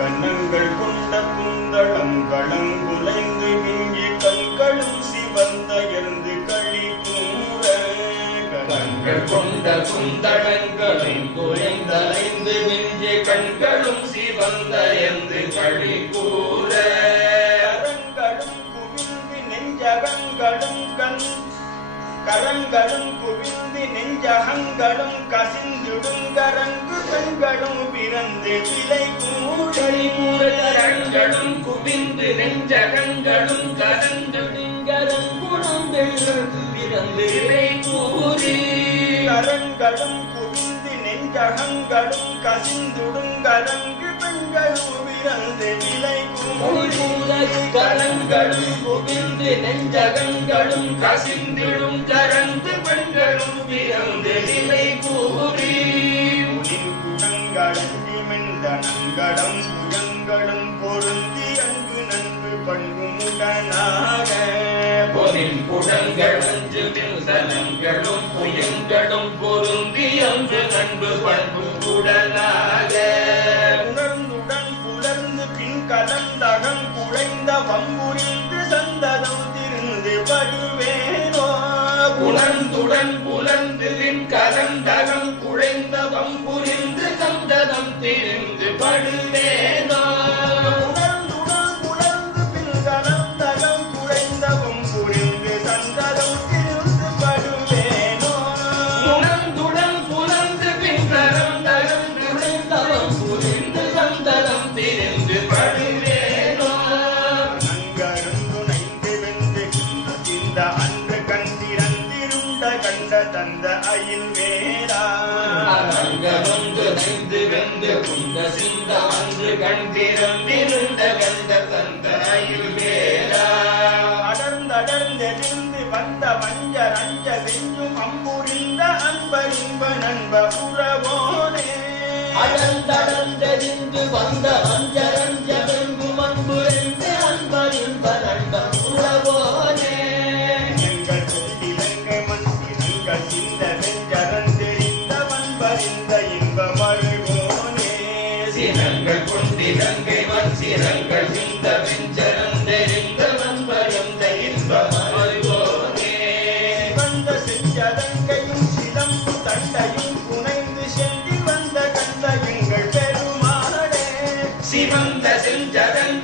கண்ணங்கள் கொண்ட குந்தளம் களங்குலைந்து மிஞ்சி கண்களும் சிவந்தயர்ந்து களி கூற கண்கள் கொண்ட குந்தளங்களும் குலைந்தலைந்து மிஞ்சி கண்களும் சிவந்தயர்ந்து களி கூற கரங்களும் குவிந்து நெஞ்சகங்களும் கரங்களும் குவிந்து நெஞ்சகங்களும் கசிந்துடும் கரங்கு பெண்களும் பிறந்து விலை கூற கரங்களும் குவிந்து நெஞ்சகங்களும் கரங்களும் கரங்குணம் பிறந்து விலை கூறி கரங்களும் குவிந்து நெஞ்சகங்களும் கசிந்துடும் கரங்கு பெண்களும் பிறந்து விலை கூற கரங்களும் குவிந்து நெஞ்சகங்களும் கசிந்திடும் கரந்து பெண்களும் பிறந்து விலை கூறி குடங்களஞ்சி மெந்தனங்களும் புயங்களும் பொருந்தி அன்பு நன்பு பண்புமுடனாக பொனின் குடங்களஞ்சு மெந்தனங்களும் புயங்களும் பொருந்தி அன்பு நன்பு பண்புமுடனாக உணர்ந்துடன் புலர்ந்து பின் கலந்தகம் குழைந்த வம்புரிந்து சந்ததம் திருந்து படுவேனோ உணர்ந்துடன் புலர்ந்து பின் கலந்தகம் குழைந்த வம்புரிந்து சந்ததம் திருந்து படுவேனோ உணர்ந்துடன் புலர்ந்து பின் கலந்தகம் குழைந்த வம்புரிந்து சந்ததம் திருந்து படுவேனோ உணர்ந்துடன் புலர்ந்து பின் கலந்தகம் குழைந்த வம்புரிந்து சந்ததம் திருந்து படுவேனோ நங்கருந்துணைந்து வென்று இந்த அன்று கண்டிருந்த கண்ட தந்த அயில் வேடா நங்கருந்து நைந்து வென்று குந்த சிந்த அன்று கண்டிருந்த கண்ட தந்த அயில் வேடா அடர்ந்தடர்ந்தெறிந்து வந்த மஞ்சள் அஞ்ச வெஞ்சும் அம்புரிந்த அன்பரின்ப நண்ப உறவோனே அடர்ந்தடர்ந்தெறிந்து வந்த மஞ்சள் அஞ்ச வெஞ்சும் அம்புரிந்த அன்பரின்ப நண்ப உறவோனே எங்கள் சொல்லிலங்கை மந்திரங்கள் இந்த வெஞ்சரந்தெறிந்த வன்பறிந்த இன்பம் அழுவோனே சிரங்கள் கொண்டிலங்கை சிரங்கள் இந்த வெஞ்சரந்தெறிந்த வன்பறிந்த இன்பம் அழுவோனே வந்த செஞ்சரங்கையும் சிலம்பு தண்டையும் புனைந்து சென்றி வந்த கந்த எங்கள் பெருமானே சிவந்த செஞ்சரங்க